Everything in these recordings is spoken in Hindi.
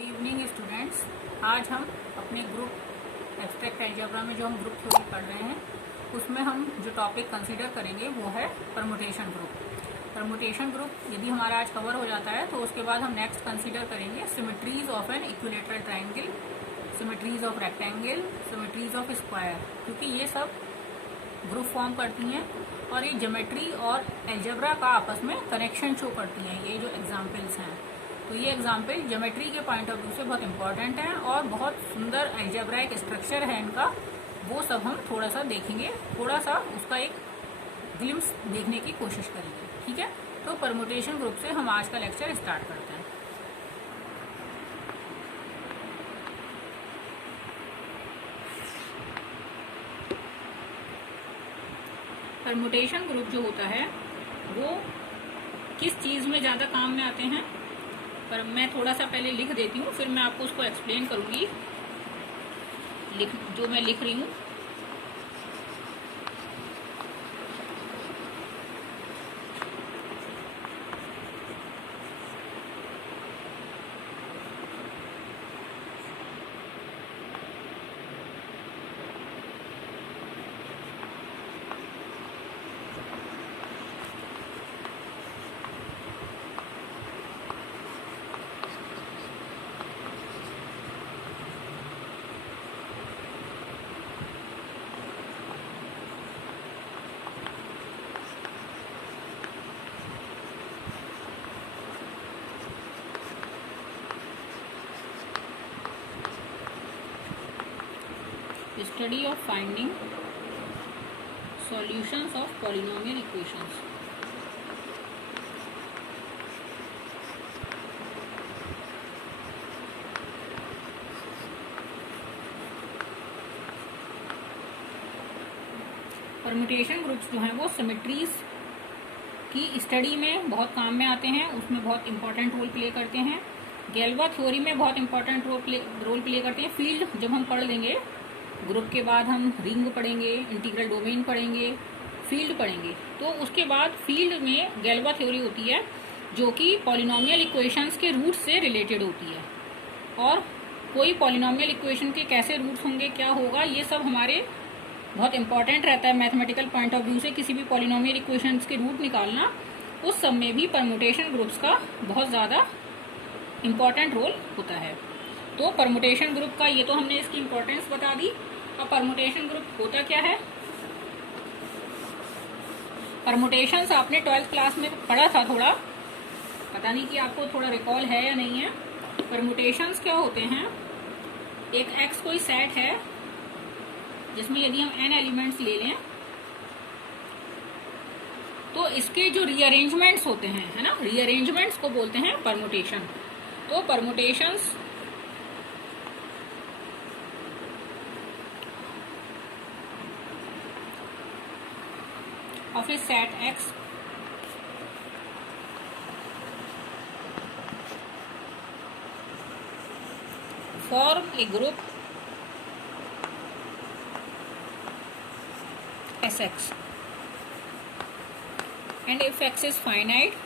इवनिंग स्टूडेंट्स, आज हम अपने ग्रुप एब्स्ट्रैक्ट अलजेब्रा में जो हम ग्रुप थ्योरी पढ़ रहे हैं उसमें हम जो टॉपिक कंसीडर करेंगे वो है परमुटेशन ग्रुप। परमुटेशन ग्रुप यदि हमारा आज कवर हो जाता है तो उसके बाद हम नेक्स्ट कंसीडर करेंगे symmetries of an equilateral triangle, symmetries of rectangle, symmetries of square, क्योंकि ये सब ग्रुप फॉर्म करती हैं और ये ज्योमेट्री और अलजेब्रा का आपस में कनेक्शन शो करती हैं। ये जो एग्जाम्पल्स हैं तो ये एग्जाम्पल ज्योमेट्री के पॉइंट ऑफ व्यू से बहुत इंपॉर्टेंट हैं और बहुत सुंदर अलजेब्राइक स्ट्रक्चर है इनका, वो सब हम थोड़ा सा देखेंगे, थोड़ा सा उसका एक ग्लिम्स देखने की कोशिश करेंगे। ठीक है, तो परमुटेशन ग्रुप से हम आज का लेक्चर स्टार्ट करते हैं। परमुटेशन ग्रुप जो होता है वो किस चीज़ में ज़्यादा काम में आते हैं, पर मैं थोड़ा सा पहले लिख देती हूँ, फिर मैं आपको उसको एक्सप्लेन करूँगी। जो मैं लिख रही हूँ study of finding solutions of polynomial equations। Permutation groups जो हैं वो सिमेट्रीज की स्टडी में बहुत काम में आते हैं, उसमें बहुत इंपॉर्टेंट रोल प्ले करते हैं। गैल्वा थ्योरी में बहुत इंपॉर्टेंट रोल प्ले करते हैं। फील्ड जब हम पढ़ लेंगे, ग्रुप के बाद हम रिंग पढ़ेंगे, इंटीग्रल डोमेन पढ़ेंगे, फील्ड पढ़ेंगे, तो उसके बाद फील्ड में गैल्वा थ्योरी होती है जो कि पॉलिनोमियल इक्वेशंस के रूट से रिलेटेड होती है। और कोई पॉलिनोमियल इक्वेशन के कैसे रूट्स होंगे, क्या होगा, ये सब हमारे बहुत इंपॉर्टेंट रहता है मैथमेटिकल पॉइंट ऑफ व्यू से। किसी भी पॉलिनोमियल इक्वेशंस के रूट निकालना, उस सब में भी परमुटेशन ग्रुप्स का बहुत ज़्यादा इम्पॉर्टेंट रोल होता है। तो परमुटेशन ग्रुप का ये तो हमने इसकी इम्पोर्टेंस बता दी। अब परमुटेशन ग्रुप होता क्या है? परमुटेशंस आपने 12th क्लास में पढ़ा था, थोड़ा पता नहीं कि आपको थोड़ा रिकॉल है या नहीं है। परमुटेशंस क्या होते हैं? एक एक्स कोई सेट है जिसमें यदि हम n एलिमेंट्स ले लें तो इसके जो रीअरेंजमेंट्स होते हैं, है ना, रीअरेंजमेंट्स को बोलते हैं परमुटेशन। तो permutations of a set X form a group Sx, and if X is finite,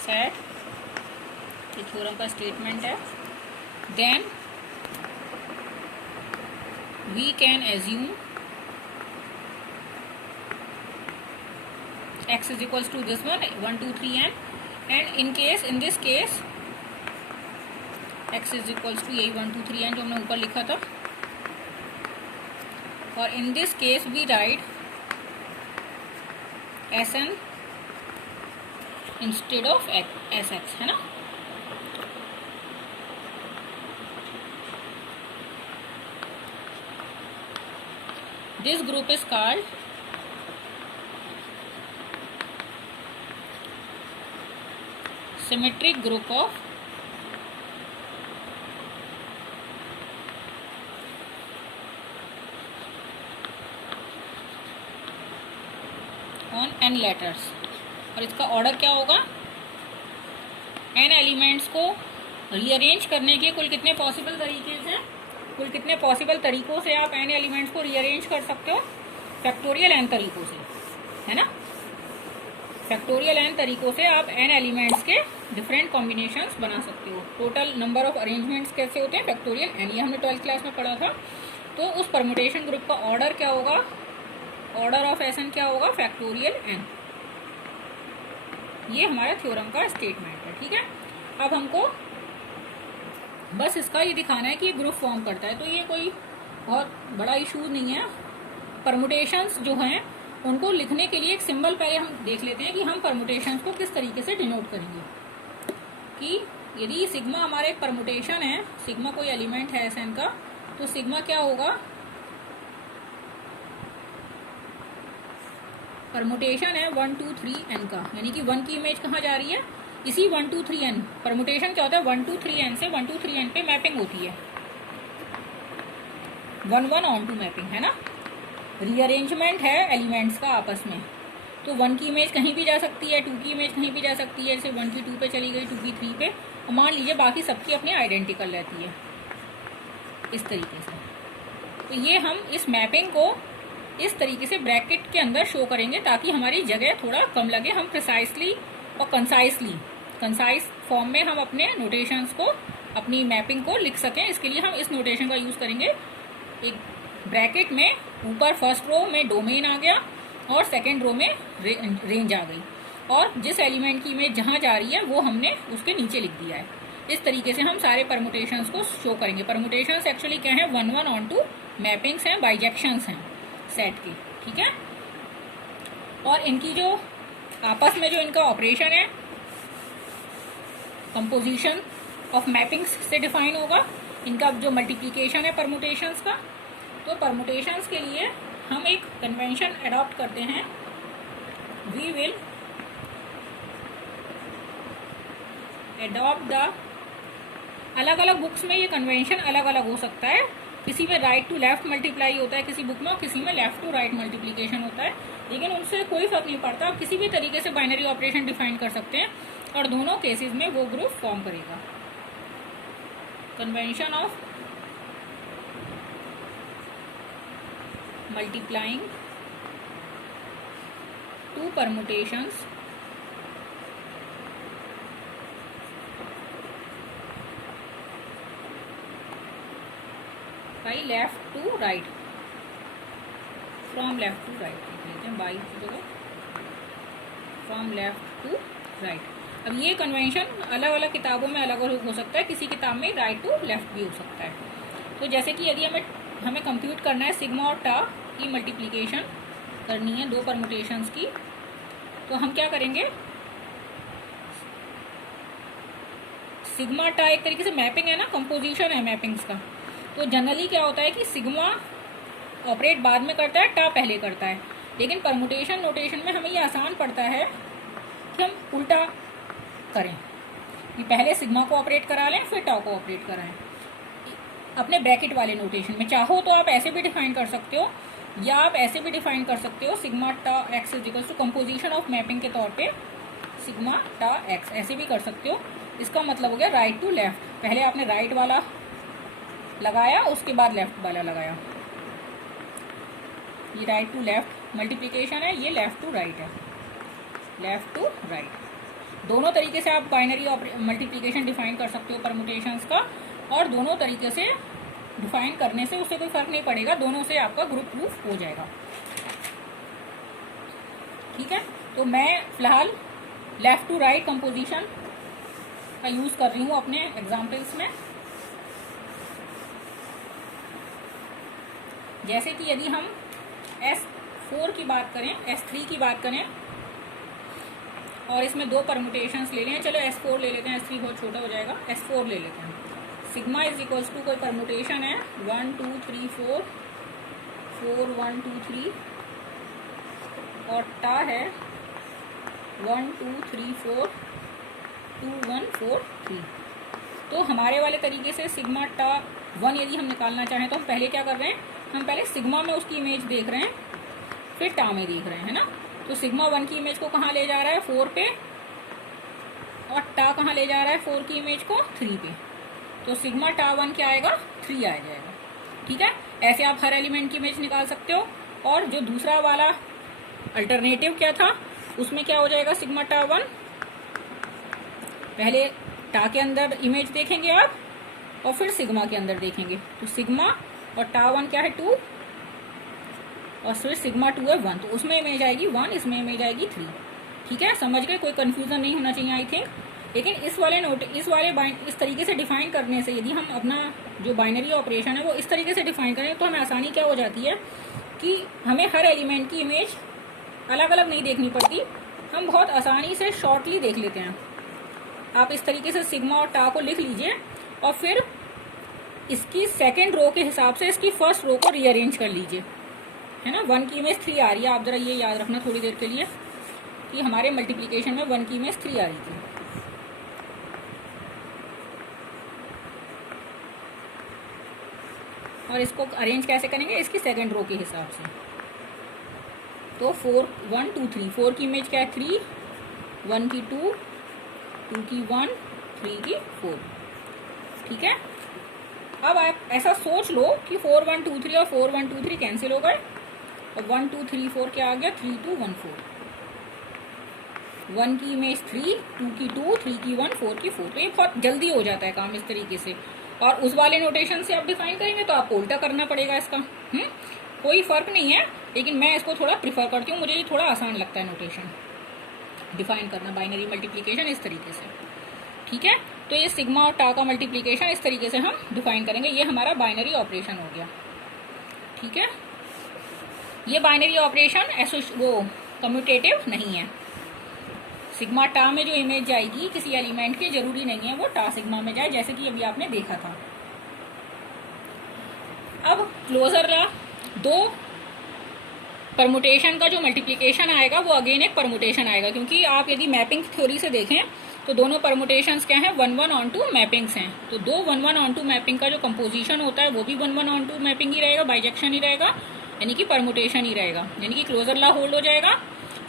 set, ये थ्योरम का स्टेटमेंट है, then we can assume x is equals to this one 1 2 3 and in this case x is equals to यही 1 2 3 जो हमने ऊपर लिखा था। और in this case we write Sn instead of Sx, है ना। This group is called symmetric group of on n letters। और इसका ऑर्डर क्या होगा? n एलिमेंट्स को रीअरेंज करने के कुल कितने पॉसिबल तरीके हैं? कुल कितने पॉसिबल तरीकों से आप n एलिमेंट्स को रीअरेंज कर सकते हो? फैक्टोरियल n तरीकों से, है ना। फैक्टोरियल n तरीकों से आप n एलिमेंट्स के डिफरेंट कॉम्बिनेशंस बना सकते हो। टोटल नंबर ऑफ अरेंजमेंट्स कैसे होते हैं, फैक्टोरियल n, ये हमने 12th क्लास में पढ़ा था। तो उस परमुटेशन ग्रुप का ऑर्डर क्या होगा, ऑर्डर ऑफ Sn क्या होगा, फैक्टोरियल n। ये हमारा थ्योरम का स्टेटमेंट है। ठीक है, अब हमको बस इसका ये दिखाना है कि ये ग्रुप फॉर्म करता है। तो ये कोई बहुत बड़ा इशू नहीं है। परमुटेशंस जो हैं उनको लिखने के लिए एक सिंबल पहले हम देख लेते हैं कि हम परमुटेशंस को किस तरीके से डिनोट करेंगे। कि यदि सिग्मा हमारा एक परमुटेशन है, सिग्मा कोई एलिमेंट है Sn का, तो सिग्मा क्या होगा, परमुटेशन है 1 2 3 n का, यानी कि 1 की इमेज कहाँ जा रही है, इसी 1 2 3 n। परमुटेशन क्या होता है, 1 2 3 n से 1 2 3 n पे मैपिंग होती है, 1 1 ऑन टू मैपिंग है ना। रीअरेंजमेंट है एलिमेंट्स का आपस में। तो 1 की इमेज कहीं भी जा सकती है, 2 की इमेज कहीं भी जा सकती है, जैसे 1 की 2 पे चली गई, 2 की 3 पे, और मान लीजिए बाकी सबकी अपनी आइडेंटिकल रहती है इस तरीके से। तो ये हम इस मैपिंग को इस तरीके से ब्रैकेट के अंदर शो करेंगे ताकि हमारी जगह थोड़ा कम लगे, हम प्रिसाइसली और कंसाइज फॉर्म में हम अपने नोटेशंस को, अपनी मैपिंग को लिख सकें। इसके लिए हम इस नोटेशन का यूज करेंगे। एक ब्रैकेट में ऊपर फर्स्ट रो में डोमेन आ गया और सेकेंड रो में रेंज आ गई, और जिस एलिमेंट की इमेज जहां जा रही है वो हमने उसके नीचे लिख दिया है। इस तरीके से हम सारे परमुटेशंस को शो करेंगे। परमुटेशंस एक्चुअली क्या है, 1 1 ऑन टू मैपिंग्स हैं, बाइजेक्शंस हैं सेट के। ठीक है, और इनकी जो आपस में जो इनका ऑपरेशन है कंपोजिशन ऑफ मैपिंग्स से डिफाइन होगा। इनका जो मल्टीप्लिकेशन है परमुटेशंस का, तो परमुटेशंस के लिए हम एक कन्वेंशन अडॉप्ट करते हैं। वी विल अडॉप्ट द, अलग अलग बुक्स में ये कन्वेंशन अलग अलग हो सकता है। किसी में राइट टू लेफ्ट मल्टीप्लाई होता है किसी बुक में, और किसी में लेफ्ट टू राइट मल्टीप्लिकेशन होता है, लेकिन उनसे कोई फर्क नहीं पड़ता। आप किसी भी तरीके से बाइनरी ऑपरेशन डिफाइन कर सकते हैं और दोनों केसेस में वो ग्रुप फॉर्म करेगा। Convention of multiplying two permutations by left to right, from left to right लिख लेते हैं, बाई की जगह फ्रॉम लेफ्ट टू राइट। अब ये कन्वेंशन अलग अलग किताबों में अलग अलग हो सकता है, किसी किताब में राइट टू लेफ्ट भी हो सकता है। तो जैसे कि यदि हमें कंप्यूट करना है सिग्मा और टा की मल्टीप्लिकेशन करनी है दो परमुटेशंस की, तो हम क्या करेंगे, सिग्मा टा एक तरीके से मैपिंग है ना, कंपोजिशन है मैपिंग्स का। तो जनरली क्या होता है कि सिग्मा ऑपरेट बाद में करता है, टा पहले करता है, लेकिन परमुटेशन नोटेशन में हमें ये आसान पड़ता है कि हम उल्टा करें, कि पहले सिग्मा को ऑपरेट करा लें फिर टा को ऑपरेट कराएं। अपने ब्रैकेट वाले नोटेशन में चाहो तो आप ऐसे भी डिफाइन कर सकते हो, या आप ऐसे भी डिफाइन कर सकते हो, sigma tau x is equals to composition of mapping के तौर पे सिग्मा टा एक्स, ऐसे भी कर सकते हो। इसका मतलब हो गया राइट टू लेफ्ट, पहले आपने राइट वाला लगाया उसके बाद लेफ्ट वाला लगाया। ये राइट टू लेफ्ट मल्टीप्लिकेशन है, ये लेफ्ट टू राइट है, लेफ्ट टू राइट। दोनों तरीके से आप बाइनरी मल्टीप्लिकेशन डिफाइन कर सकते हो परमुटेशंस का, और दोनों तरीके से डिफाइन करने से उससे कोई फर्क नहीं पड़ेगा, दोनों से आपका ग्रुप प्रूफ हो जाएगा। ठीक है, तो मैं फिलहाल लेफ्ट टू राइट कंपोजिशन का यूज कर रही हूँ अपने एग्जाम्पल्स में। जैसे कि यदि हम S4 की बात करें, S3 की बात करें, और इसमें दो परमुटेशंस ले लें, चलो S4 ले लेते हैं, S3 बहुत छोटा हो जाएगा, S4 ले लेते हैं। सिग्मा इज इक्वल्स टू कोई परमुटेशन है 1 2 3 4 4 1 2 3, और टा है 1 2 3 4 2 1 4 3। तो हमारे वाले तरीके से सिग्मा टा 1 यदि हम निकालना चाहें तो हम पहले क्या कर रहे हैं, हम पहले सिग्मा में उसकी इमेज देख रहे हैं, फिर टा में देख रहे हैं, है ना। तो सिग्मा 1 की इमेज को कहाँ ले जा रहा है, 4 पे, और टा कहाँ ले जा रहा है 4 की इमेज को 3 पे। तो सिग्मा टा 1 क्या आएगा, 3 आ जाएगा। ठीक है, ऐसे आप हर एलिमेंट की इमेज निकाल सकते हो। और जो दूसरा वाला अल्टरनेटिव क्या था, उसमें क्या हो जाएगा सिग्मा टा 1, पहले टा के अंदर इमेज देखेंगे आप और फिर सिग्मा के अंदर देखेंगे। तो सिग्मा और टा 1 क्या है 2 और फिर सिग्मा 2 है 1, तो उसमें इमेज आएगी 1, इसमें इमेज आएगी 3। ठीक है, समझ गए, कोई कंफ्यूजन नहीं होना चाहिए आई थिंक। लेकिन इस तरीके से डिफाइन करने से, यदि हम अपना जो बाइनरी ऑपरेशन है वो इस तरीके से डिफाइन करें तो हमें आसानी क्या हो जाती है कि हमें हर एलिमेंट की इमेज अलग अलग नहीं देखनी पड़ती, हम बहुत आसानी से शॉर्टली देख लेते हैं। आप इस तरीके से सिग्मा और टा को लिख लीजिए और फिर इसकी सेकेंड रो के हिसाब से इसकी फर्स्ट रो को रीअरेंज कर लीजिए, है ना। 1 की इमेज 3 आ रही है, आप जरा ये याद रखना थोड़ी देर के लिए कि हमारे मल्टीप्लिकेशन में 1 की इमेज 3 आ रही थी। और इसको अरेंज कैसे करेंगे, इसकी सेकेंड रो के हिसाब से। तो 4 1 2 3, 4 की इमेज क्या है 3, 1 की 2, 2 की 1, 3 की 4। ठीक है, अब आप ऐसा सोच लो कि 4 1 2 3 और 4 1 2 3 कैंसिल हो गए और 1 2 3 4 क्या आ गया 3 2 1 4। 1 की इमेज 3, 2 की 2, 3 की 1, 4 की 4। तो ये बहुत जल्दी हो जाता है काम इस तरीके से। और उस वाले नोटेशन से आप डिफाइन करेंगे तो आपको उल्टा करना पड़ेगा इसका। कोई फर्क नहीं है, लेकिन मैं इसको थोड़ा प्रिफर करती हूँ, मुझे ये थोड़ा आसान लगता है नोटेशन डिफाइन करना, बाइनरी मल्टीप्लिकेशन इस तरीके से। ठीक है, तो ये सिग्मा और टा का मल्टीप्लिकेशन इस तरीके से हम डिफाइन करेंगे। ये हमारा बाइनरी ऑपरेशन हो गया। ठीक है, ये बाइनरी ऑपरेशन वो कम्यूटेटिव नहीं है। सिग्मा टा में जो इमेज जाएगी किसी एलिमेंट की, जरूरी नहीं है वो टा सिग्मा में जाए, जैसे कि अभी आपने देखा था। अब क्लोजर लॉ, 2 परमुटेशन का जो मल्टीप्लिकेशन आएगा वो अगेन एक परमुटेशन आएगा, क्योंकि आप यदि मैपिंग थ्योरी से देखें तो दोनों परमुटेशंस क्या हैं 1 1 ऑन 2 मैपिंग्स हैं। तो 2 1 1 ऑन 2 मैपिंग का जो कंपोजिशन होता है वो भी 1 1 ऑन 2 मैपिंग ही रहेगा, बाइजेक्शन ही रहेगा, यानी कि परमुटेशन ही रहेगा, यानी कि क्लोजर लॉ होल्ड हो जाएगा।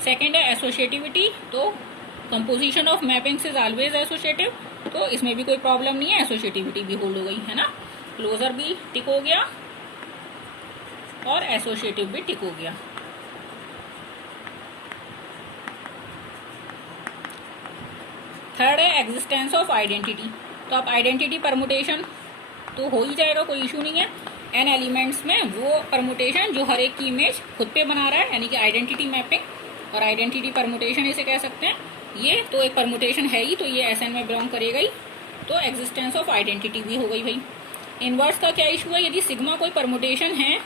सेकेंड है एसोसिएटिविटी, तो composition of mappings is always associative, तो इसमें भी कोई प्रॉब्लम नहीं है, एसोसिएटिविटी भी होल्ड हो गई, है ना। क्लोजर भी टिक हो गया और एसोसिएटिव भी टिक हो गया। थर्ड है एग्जिस्टेंस ऑफ आइडेंटिटी, तो आप आइडेंटिटी परमुटेशन तो हो ही जाएगा, कोई इशू नहीं है। एन एलिमेंट्स में वो परमुटेशन जो हर एक की इमेज खुद पे बना रहा है, यानी कि आइडेंटिटी मैपिंग और आइडेंटिटी परमुटेशन इसे कह सकते हैं। ये तो एक परमुटेशन है ही, तो ये एसएन में बिलोंग करेगा ही, तो एग्जिस्टेंस ऑफ आइडेंटिटी भी हो गई भाई। इनवर्स का क्या इशू है, यदि सिग्मा कोई परमुटेशन है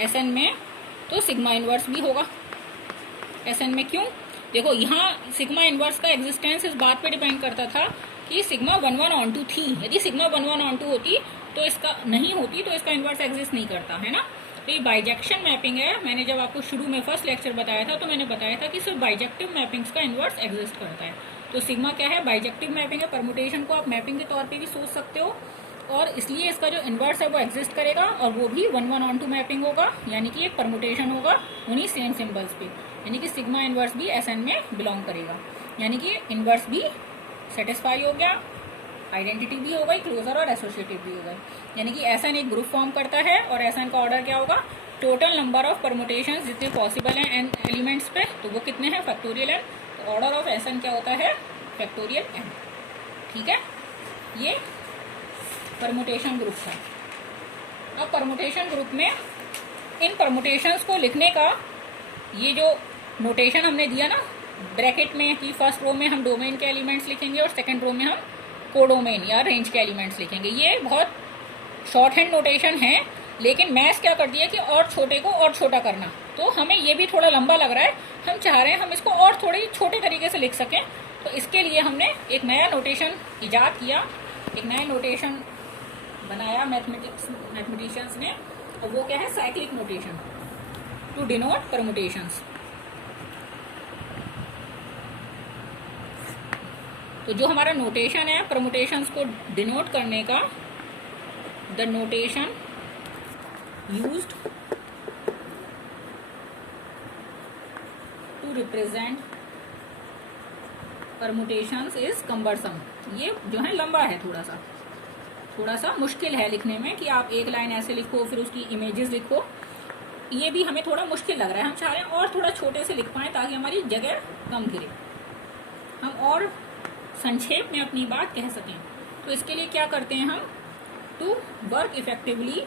एसएन में तो सिग्मा इनवर्स भी होगा एसएन में। क्यों, देखो यहाँ सिग्मा इनवर्स का एग्जिस्टेंस इस बात पे डिपेंड करता था कि सिग्मा 1 1 ऑन 2 थी। यदि सिग्मा 1 1 ऑन 2 होती तो इसका नहीं होती, तो इसका इनवर्स एग्जिस्ट नहीं करता, है ना। तो ये बाइजेक्शन मैपिंग है। मैंने जब आपको शुरू में फर्स्ट लेक्चर बताया था तो मैंने बताया था कि सिर्फ बाइजेक्टिव मैपिंग्स का इनवर्स एग्जिस्ट करता है। तो सिग्मा क्या है, बाइजेक्टिव मैपिंग है। परमुटेशन को आप मैपिंग के तौर पे भी सोच सकते हो, और इसलिए इसका जो इनवर्स है वो एग्जिस्ट करेगा, और वो भी 1 1 ऑन 2 मैपिंग होगा, यानी कि एक परमुटेशन होगा उन्हीं सेम सिंबल्स पे, यानी कि सिग्मा इनवर्स भी एसएन में बिलोंग करेगा, यानी कि इनवर्स भी सेटिस्फाई हो गया, आइडेंटिटी भी हो गई, क्लोजर और एसोसिएटिव भी हो गए, यानी कि एसएन एक ग्रुप फॉर्म करता है। और एसएन का ऑर्डर क्या होगा, टोटल नंबर ऑफ परमुटेशंस जितने पॉसिबल हैं एन एलिमेंट्स पे, तो वो कितने हैं, फैक्टोरियल एन। तो ऑर्डर ऑफ एसएन क्या होता है, फैक्टोरियल एन। ठीक है, ये परमुटेशन ग्रुप है। अब परमुटेशन ग्रुप में इन परमुटेशंस को लिखने का ये जो नोटेशन हमने दिया ना ब्रैकेट में, कि फर्स्ट रो में हम डोमेन के एलिमेंट्स लिखेंगे और सेकंड रो में हम कोडोमेन या रेंज के एलिमेंट्स लिखेंगे, ये बहुत शॉर्ट हैंड नोटेशन है। लेकिन मैथ्स क्या करती है कि और छोटे को और छोटा करना, तो हमें ये भी थोड़ा लंबा लग रहा है, हम चाह रहे हैं हम इसको और थोड़े छोटे तरीके से लिख सकें, तो इसके लिए हमने एक नया नोटेशन इजाद किया, एक नया नोटेशन बनाया मैथमेटिशियंस ने, और वो क्या है, cyclic notation to denote permutations. तो जो हमारा नोटेशन है परमुटेशंस को डिनोट करने का, the notation used to represent permutations is cumbersome. ये जो है लंबा है, थोड़ा सा मुश्किल है लिखने में, कि आप एक लाइन ऐसे लिखो फिर उसकी इमेजेस लिखो, ये भी हमें थोड़ा मुश्किल लग रहा है, हम चाह रहे हैं और थोड़ा छोटे से लिख पाएँ ताकि हमारी जगह कम गिरे, हम और संक्षेप में अपनी बात कह सकें। तो इसके लिए क्या करते हैं हम, टू वर्क इफेक्टिवली,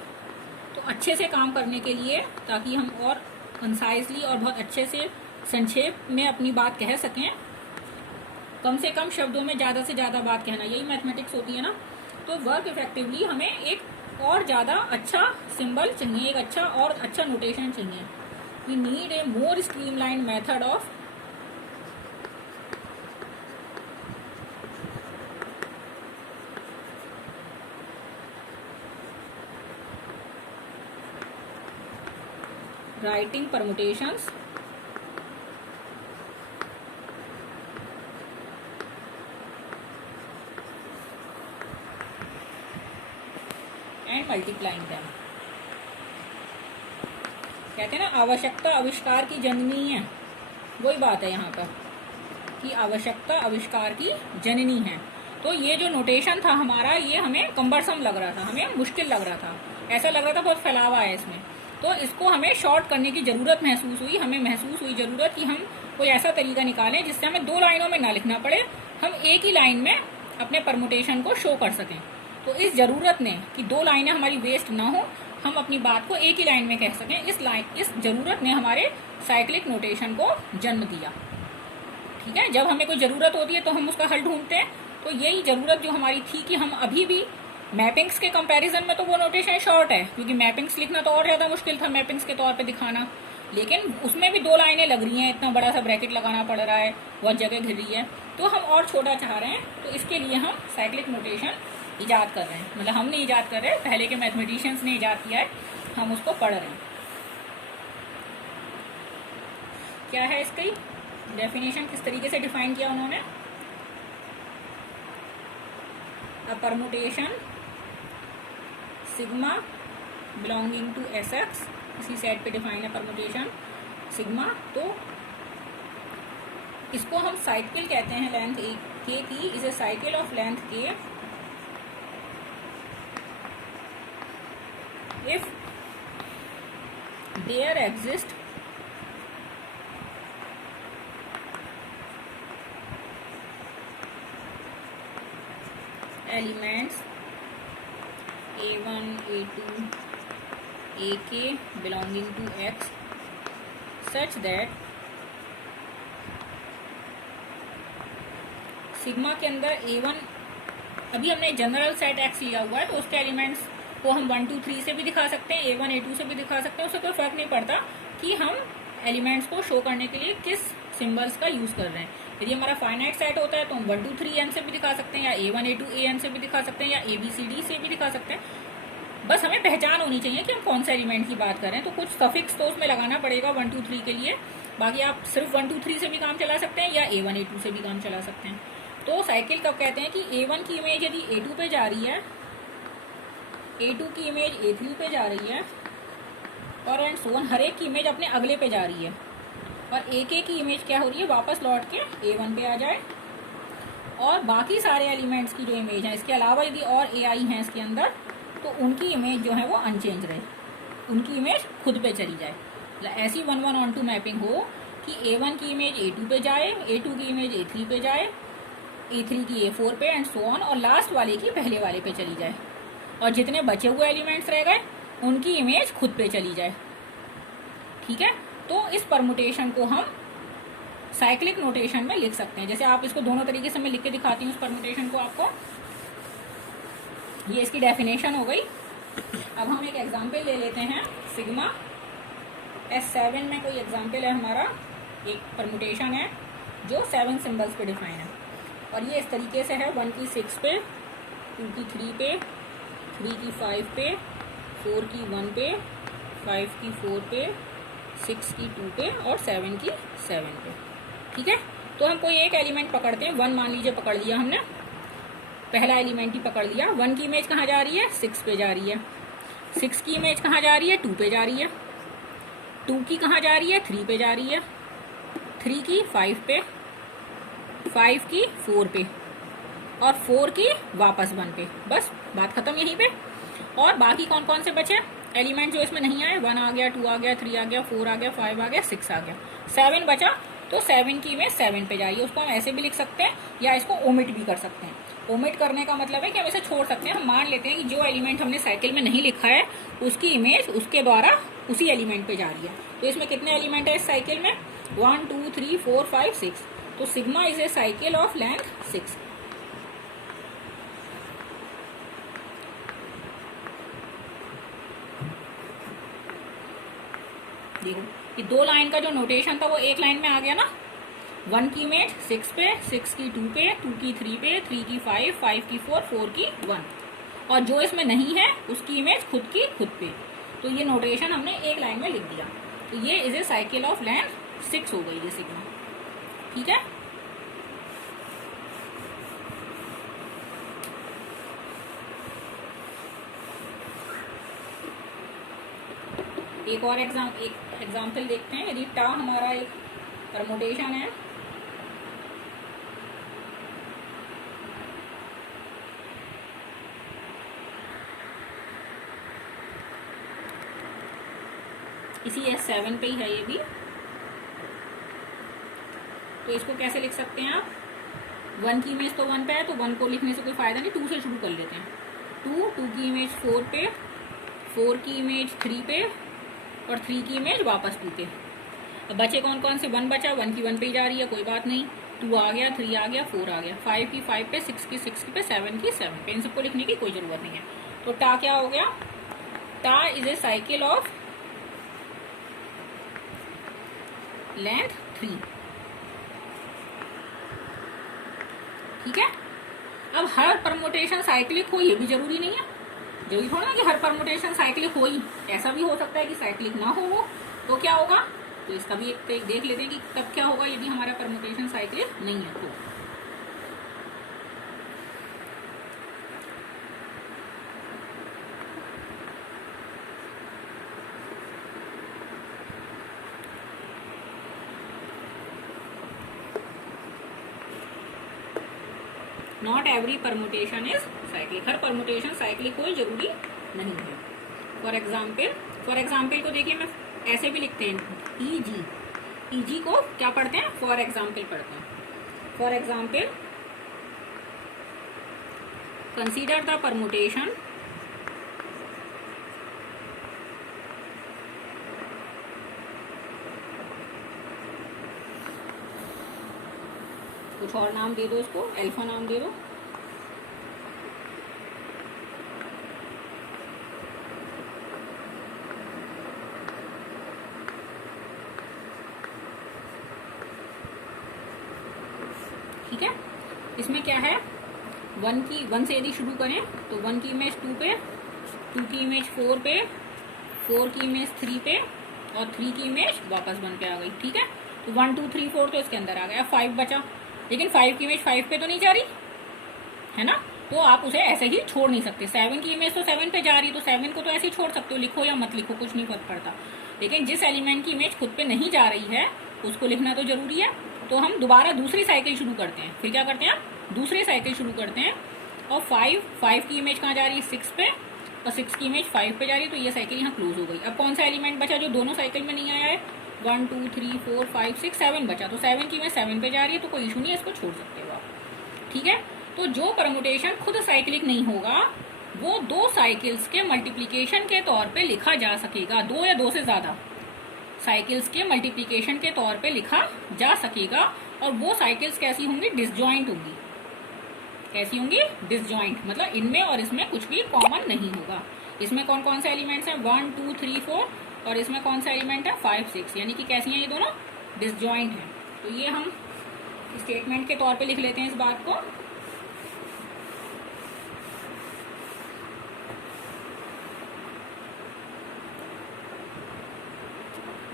तो अच्छे से काम करने के लिए, ताकि हम और कंसाइजली और बहुत अच्छे से संक्षेप में अपनी बात कह सकें, कम से कम शब्दों में ज़्यादा से ज़्यादा बात कहना, यही मैथमेटिक्स होती है ना। तो वर्क इफेक्टिवली हमें एक और ज़्यादा अच्छा सिंबल चाहिए, एक अच्छा और अच्छा नोटेशन चाहिए। We need a more streamline method of writing permutations and multiplying them। कहते हैं ना, आवश्यकता आविष्कार की जननी है, वही बात है यहाँ पर कि आवश्यकता आविष्कार की जननी है। तो ये जो नोटेशन था हमारा, ये हमें कम्बरसम लग रहा था, हमें मुश्किल लग रहा था, ऐसा लग रहा था बहुत फैलावा है इसमें। तो इसको हमें शॉर्ट करने की ज़रूरत महसूस हुई, हमें महसूस हुई ज़रूरत कि हम कोई ऐसा तरीका निकालें जिससे हमें 2 लाइनों में ना लिखना पड़े, हम एक ही लाइन में अपने परमुटेशन को शो कर सकें। तो इस ज़रूरत ने कि 2 लाइनें हमारी वेस्ट ना हो, हम अपनी बात को एक ही लाइन में कह सकें, इस ज़रूरत ने हमारे साइक्लिक नोटेशन को जन्म दिया। ठीक है, जब हमें कोई ज़रूरत होती है तो हम उसका हल ढूंढते हैं। तो यही ज़रूरत जो हमारी थी कि हम अभी भी मैपिंग्स के कंपैरिजन में तो वो नोटेशन शॉर्ट है, क्योंकि मैपिंग्स लिखना तो और ज़्यादा मुश्किल था मैपिंग्स के तौर पे दिखाना, लेकिन उसमें भी 2 लाइनें लग रही हैं, इतना बड़ा सा ब्रैकेट लगाना पड़ रहा है, बहुत जगह घिर रही है। तो हम और छोटा चाह रहे हैं, तो इसके लिए हम साइक्लिक नोटेशन ईजाद कर रहे हैं। मतलब हम नहीं ईजाद कर रहे हैं, पहले के मैथमेटिशियंस ने ईजाद किया है, हम उसको पढ़ रहे हैं। क्या है इसकी डेफिनेशन, किस तरीके से डिफाइन किया उन्होंने, a permutation sigma belonging to S X, इसी सेट पे डिफाइन है परमुटेशन सिग्मा। तो इसको हम साइकिल कहते हैं, लेंथ के की is a cycle of length k if there exist elements a1 a2 ak belonging to x such that sigma के अंदर a1, अभी हमने जनरल सेट x लिया हुआ है तो उसके एलिमेंट्स को हम 1 2 3 से भी दिखा सकते हैं, a1 a2 से भी दिखा सकते हैं, उससे कोई फर्क नहीं पड़ता कि हम एलिमेंट्स को शो करने के लिए किस सिंबल्स का यूज कर रहे हैं। यदि हमारा फाइनाइट सेट होता है तो हम 1 2 3 n से भी दिखा सकते हैं, या a1 a2 an से भी दिखा सकते हैं, या abcd से भी दिखा सकते हैं। बस हमें पहचान होनी चाहिए कि हम कौन सा एलिमेंट की बात कर रहे हैं। तो कुछ सफिक्स तो उसमें लगाना पड़ेगा 1 2 3 के लिए, बाकी आप सिर्फ 1 2 3 से भी काम चला सकते हैं, या a1 a2 से भी काम चला सकते हैं। तो साइकिल कब कहते हैं कि a1 की इमेज यदि a2 पे जा रही है, a2 की इमेज a3 पे जा रही है, और एंड सो ऑन, हर एक की इमेज अपने अगले पे जा रही है, और एक एक की इमेज क्या हो रही है, वापस लौट के a1 पे आ जाए, और बाकी सारे एलिमेंट्स की जो इमेज है, इसके अलावा यदि और ai हैं इसके अंदर, तो उनकी इमेज जो है वो अनचेंज रहे, उनकी इमेज खुद पे चली जाए। ऐसी 1 1 on 2 मैपिंग हो कि a1 की इमेज a2 पे जाए, a2 की इमेज a3 पे जाए, a3 की a4 पे, एंड सो ऑन, और लास्ट वाले की पहले वाले पे चली जाए, और जितने बचे हुए एलिमेंट्स रह गए उनकी इमेज खुद पे चली जाए। ठीक है, तो इस परमुटेशन को हम साइक्लिक नोटेशन में लिख सकते हैं। जैसे आप इसको दोनों तरीके से मैं लिख के दिखाती हूँ उस परमुटेशन को आपको। ये इसकी डेफिनेशन हो गई। अब हम एक एग्जांपल ले लेते हैं। सिग्मा S7 में कोई एग्जांपल है हमारा, एक परमुटेशन है जो 7 सिंबल्स पे डिफाइन है, और ये इस तरीके से है, 1 की 6 पे, 2 की 3 पे, 3 की 5 पे, 4 की 1 पे, 5 की 4 पे, 6 की 2 पे, और 7 की 7 पे। ठीक है, तो हम कोई एक एलिमेंट पकड़ते हैं, 1 मान लीजिए पकड़ लिया हमने, पहला एलिमेंट ही पकड़ लिया। 1 की इमेज कहाँ जा रही है, 6 पे जा रही है। 6 की इमेज कहाँ जा रही है, 2 पे जा रही है। 2 की कहाँ जा रही है, 3 पे जा रही है। 3 की 5 पे, 5 की 4 पे, और 4 की वापस 1 पे। बस बात खत्म यहीं पे। और बाकी कौन कौन से बचे एलिमेंट जो इसमें नहीं आए, 1 आ गया, 2 आ गया, 3 आ गया, 4 आ गया, 5 आ गया, 6 आ गया, 7 बचा, तो 7 की इमेज 7 पे जा रही है। उसको हम ऐसे भी लिख सकते हैं या इसको ओमिट भी कर सकते हैं। ओमिट करने का मतलब है कि हम इसे छोड़ सकते हैं। हम मान लेते हैं कि जो एलिमेंट हमने साइकिल में नहीं लिखा है उसकी इमेज उसके द्वारा उसी एलिमेंट पे जा रही है। तो इसमें कितने एलिमेंट है इस साइकिल में? 1 2 3 4 5 6। तो sigma is a cycle of length 6। देखो ये 2 लाइन का जो नोटेशन था वो एक लाइन में आ गया ना। 1 की इमेज 6 पे, 6 की 2 पे, 2 की 3 पे, 3 की 5, 5 की 4, 4 की 1। और जो इसमें नहीं है उसकी इमेज खुद की खुद पे। तो ये नोटेशन हमने एक लाइन में लिख दिया। तो ये is a cycle of length 6 हो गई ये सिग्मा। ठीक है, एक और एग्जाम्पल देखते हैं। यदि टा हमारा एक परमुटेशन है, इसी S7 पे ही है ये भी, तो इसको कैसे लिख सकते हैं आप? 1 की इमेज तो 1 पे है, तो 1 को लिखने से कोई फायदा नहीं, 2 से शुरू कर लेते हैं। 2 की इमेज 4 पे, 4 की इमेज 3 पे और 3 की इमेज वापस 2 पे। अब बचे कौन कौन से? 1 बचा, 1 की 1 पे ही जा रही है, कोई बात नहीं। 2 आ गया, 3 आ गया, 4 आ गया, 5 की 5 पे, 6 की 6 पे, 7 की 7 पे। इन सबको लिखने की कोई जरूरत नहीं है। तो टा क्या हो गया? टा is a cycle of length 3। ठीक है, अब हर परमुटेशन साइक्लिक हो ये भी जरूरी नहीं है। जरूरी थोड़ा ना कि हर परमुटेशन साइक्लिक हो ही, ऐसा भी हो सकता है कि साइक्लिक ना हो। तो क्या होगा? तो इसका भी एक देख लेते हैं कि तब क्या होगा यदि हमारा परमुटेशन साइक्लिक नहीं है तो। Not every permutation is cyclic. Her permutation cyclic कोई जरूरी नहीं है। फॉर एग्जाम्पल को देखिए, मैं ऐसे भी लिखते हैं ईजी। ईजी को क्या पढ़ते हैं? फॉर एग्जाम्पल पढ़ते हैं। For example, consider the permutation कुछ और नाम दे दो इसको, अल्फा नाम दे दो। ठीक है, इसमें क्या है? 1 से यदि शुरू करें तो 1 की इमेज 2 पे, 2 की इमेज 4 पे, 4 की इमेज 3 पे और 3 की इमेज वापस 1 पे आ गई। ठीक है, तो 1 2 3 4 तो इसके अंदर आ गया। 5 बचा, लेकिन 5 की इमेज 5 पे तो नहीं जा रही है ना, तो आप उसे ऐसे ही छोड़ नहीं सकते। 7 की इमेज तो 7 पे जा रही, तो 7 को तो ऐसे ही छोड़ सकते हो, लिखो या मत लिखो कुछ नहीं फर्क पड़ता। लेकिन जिस एलिमेंट की इमेज खुद पे नहीं जा रही है उसको लिखना तो जरूरी है। तो हम दोबारा दूसरी साइकिल शुरू करते हैं। फिर क्या करते हैं? दूसरी साइकिल शुरू करते हैं और 5 की इमेज कहाँ जा रही है? 6 पे, और 6 की इमेज 5 पे जा रही है, तो ये साइकिल यहाँ क्लोज हो गई। अब कौन सा एलिमेंट बचा जो दोनों साइकिल में नहीं आया है? 1 2 3 4 5 6 7 बचा, तो 7 की इमेज 7 पे जा रही है, तो कोई इशू नहीं है, इसको छोड़ सकते हो आप। ठीक है, तो जो परमुटेशन खुद साइक्लिक नहीं होगा वो 2 साइकिल्स के मल्टीप्लीकेशन के तौर पे लिखा जा सकेगा। 2 या 2 से ज्यादा साइकिल्स के मल्टीप्लीकेशन के तौर पे लिखा जा सकेगा। और वो साइकिल्स कैसी होंगी? डिसजॉइंट होंगी। कैसी होंगी? डिसजॉइंट, मतलब इनमें और इसमें कुछ भी कॉमन नहीं होगा। इसमें कौन कौन से एलिमेंट्स हैं? 1 2 3 4, और इसमें कौन सा एलिमेंट है? 5 6, यानी कि कैसी हैं ये दोनों? डिसजॉइंट हैं। तो ये हम स्टेटमेंट के तौर पे लिख लेते हैं इस बात को।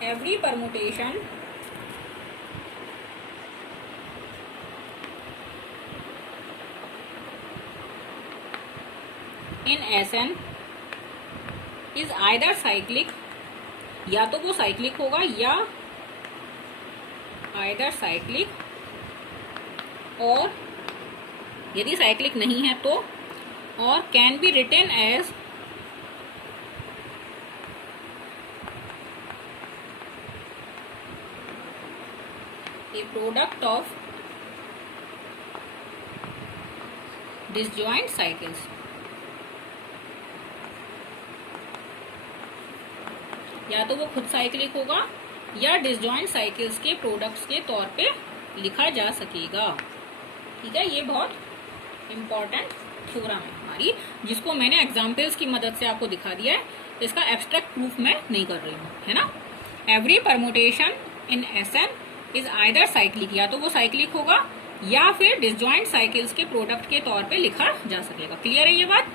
Every permutation in Sn is either cyclic, या तो वो साइक्लिक होगा या आइदर साइक्लिक, और यदि साइक्लिक नहीं है तो और can be written as product of disjoint cycles. या तो वो खुद साइक्लिक होगा या डिसजॉइंट साइकिल्स के प्रोडक्ट्स के तौर पे लिखा जा सकेगा। ठीक है, ये बहुत इंपॉर्टेंट थ्योरम है हमारी, जिसको मैंने एग्जाम्पल्स की मदद से आपको दिखा दिया है। इसका एब्स्ट्रैक्ट प्रूफ मैं नहीं कर रही हूँ, है ना। Every permutation in Sn is either cyclic, या तो वो साइक्लिक होगा या फिर डिसजॉइंट साइकिल्स के प्रोडक्ट के तौर पे लिखा जा सकेगा। क्लियर है ये बात।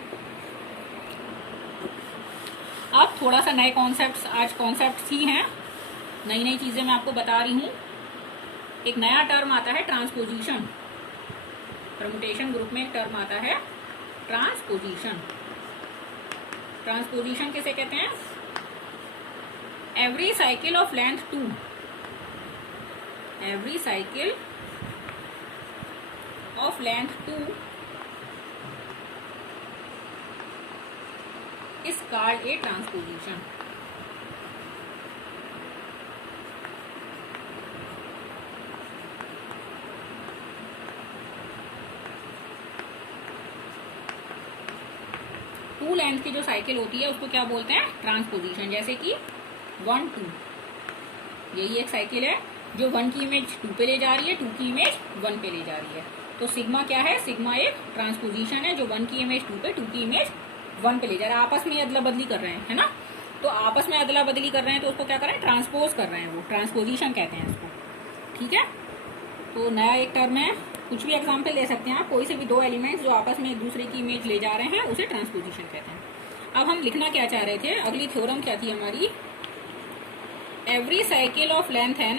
अब थोड़ा सा नए कॉन्सेप्ट्स, आज कॉन्सेप्ट्स ही हैं, नई नई चीजें मैं आपको बता रही हूँ। एक नया टर्म आता है ट्रांसपोजिशन। परमुटेशन ग्रुप में एक टर्म आता है ट्रांसपोजिशन। ट्रांसपोजिशन किसे कहते हैं? Every cycle of length 2, every cycle of length 2 is called a transposition। Two length की जो साइकिल होती है उसको क्या बोलते हैं? ट्रांसपोजिशन। जैसे कि 1 2, यही एक साइकिल है जो 1 की इमेज 2 पे ले जा रही है, 2 की इमेज 1 पे ले जा रही है। तो सिग्मा क्या है? सिग्मा एक ट्रांसपोजिशन है जो 1 की इमेज 2 पे, 2 की इमेज 1 पे ले जा रहा है। आपस में अदला बदली कर रहे हैं, है ना। तो आपस में अदला बदली कर रहे हैं तो उसको क्या कर रहे हैं? ट्रांसपोज कर रहे हैं, वो ट्रांसपोजिशन कहते हैं इसको। ठीक है, तो नया एक टर्म है। कुछ भी एग्जाम्पल ले सकते हैं आप, कोई से भी दो एलिमेंट्स जो आपस में एक दूसरे की इमेज ले जा रहे हैं उसे ट्रांसपोजिशन कहते हैं। अब हम लिखना क्या चाह रहे थे? अगली थ्योरम क्या थी हमारी? Every cycle of length n,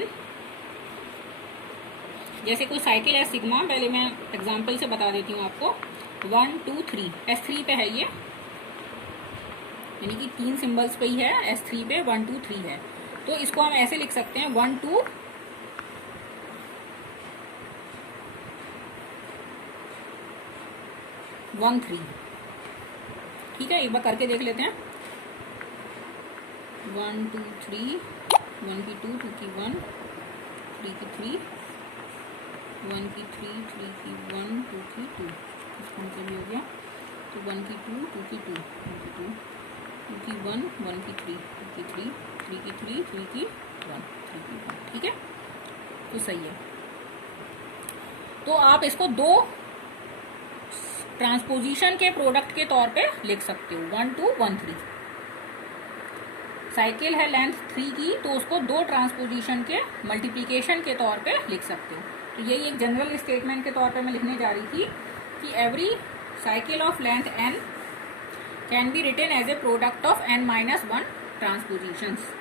जैसे कोई साइकिल है सिग्मा, पहले मैं एग्जाम्पल से बता देती हूँ आपको। 1 2 3, S3 पे है ये, यानी कि 3 सिंबल्स पे ही है, S3 पे 1 2 3 है। तो इसको हम ऐसे लिख सकते हैं 1 2 1 3। ठीक है, एक बार करके देख लेते हैं। 1 2 3, 1 की 2, 2 की 1, 3 की 3, 1 की 3, 3 की 1, 2 की 2, इसका मतलब ये हो गया। तो 1 की 2, 2 की 2, 1 की 2, 2 की 1, 1 की 3, 2 की 3, 3 की 3, 3 की 1, 3 की 1। ठीक है, तो सही है। तो आप इसको दो ट्रांसपोजिशन के प्रोडक्ट के तौर पे लिख सकते हो। 1 2 1 3 साइकिल है लेंथ 3 की, तो उसको दो ट्रांसपोजिशन के मल्टीप्लीकेशन के तौर पे लिख सकते हो। तो यही एक जनरल स्टेटमेंट के तौर पे मैं लिखने जा रही थी कि every cycle of length n can be written as a product of n-1 transpositions.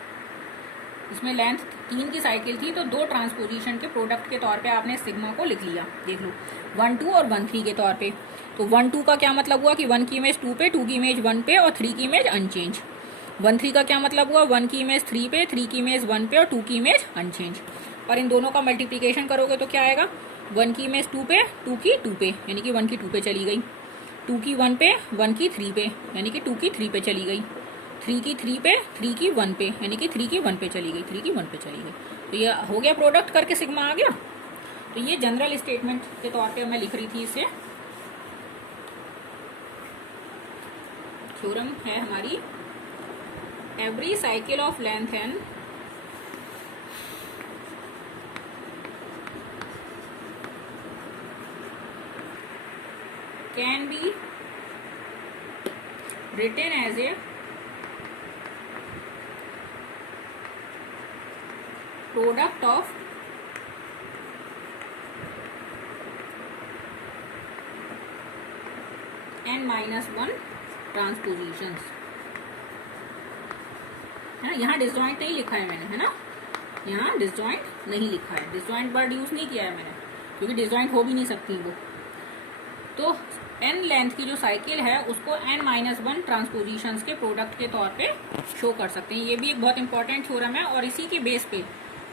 इसमें लेंथ 3 की साइकिल थी, तो दो ट्रांसपोजिशन के प्रोडक्ट के तौर पे आपने सिग्मा को लिख लिया। देख लो 1 2 और 1 3 के तौर पे। तो 1 2 का क्या मतलब हुआ कि 1 की इमेज 2 पे, 2 की इमेज 1 पे और 3 की इमेज अनचेंज। 1 3 का क्या मतलब हुआ? 1 की इमेज 3 पे, 3 की इमेज 1 पे और 2 की इमेज अनचेंज। और इन दोनों का मल्टीप्लीकेशन करोगे तो क्या आएगा? 1 की इमेज 2 पे, 2 की 2 पे, यानी कि 1 की 2 पे चली गई। 2 की 1 पे, 1 की 3 पे, यानी कि 2 की 3 पे चली गई। 3 की 3 पे, 3 की 1 पे, यानी कि 3 की 1 पे चली गई, 3 की 1 पे चली गई। तो ये हो गया प्रोडक्ट करके सिग्मा आ गया। तो ये जनरल स्टेटमेंट के तौर पे मैं लिख रही थी इसे। थ्योरम है हमारी every cycle of length n can B written as a product of n-1 ट्रांसपोजिशंस। है ना, यहाँ डिसजॉइंट नहीं लिखा है मैंने, है ना, यहाँ डिसजॉइंट नहीं लिखा है, डिसजॉइंट वर्ड यूज नहीं किया है मैंने, क्योंकि डिसजॉइंट हो भी नहीं सकती वो। तो n लेंथ की जो साइकिल है उसको n-1 ट्रांसपोजिशंस के प्रोडक्ट के तौर पे शो कर सकते हैं। ये भी एक बहुत इंपॉर्टेंट थ्योरम है, और इसी के बेस पे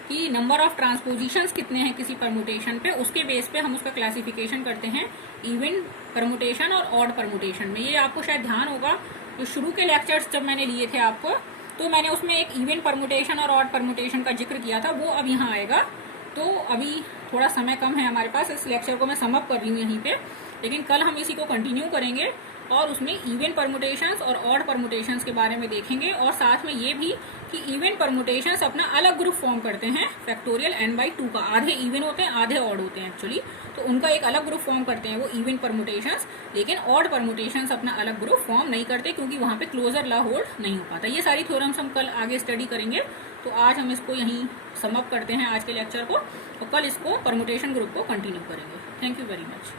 कि नंबर ऑफ ट्रांसपोजिशंस कितने हैं किसी परमुटेशन पे, उसके बेस पे हम उसका क्लासिफिकेशन करते हैं इवन परमुटेशन और ऑड परमुटेशन में। ये आपको शायद ध्यान होगा, जो शुरू के लेक्चर्स जब मैंने लिए थे आपको, तो मैंने उसमें एक इवन परमुटेशन और ऑड परमुटेशन का जिक्र किया था, वो अब यहाँ आएगा तो अभी थोड़ा समय कम है हमारे पास, इस लेक्चर को मैं सम अप कर रही हूँ यहीं पे, लेकिन कल हम इसी को कंटिन्यू करेंगे और उसमें इवन परमुटेशंस और ऑड परमुटेशंस के बारे में देखेंगे, और साथ में ये भी कि इवन परमुटेशंस अपना अलग ग्रुप फॉर्म करते हैं फैक्टोरियल n/2 का, आधे इवन होते हैं आधे ऑड होते हैं एक्चुअली, तो उनका एक अलग ग्रुप फॉर्म करते हैं वो इवन परमुटेशंस, लेकिन ऑड परमुटेशंस अपना अलग ग्रुप फॉर्म नहीं करते क्योंकि वहाँ पे क्लोजर लॉ होल्ड नहीं हो पाता। ये सारी थ्योरम्स हम कल आगे स्टडी करेंगे, तो आज हम इसको यहीं सम अप करते हैं आज के लेक्चर को, और कल इसको परमुटेशन ग्रुप को कंटिन्यू करेंगे। Thank you very much.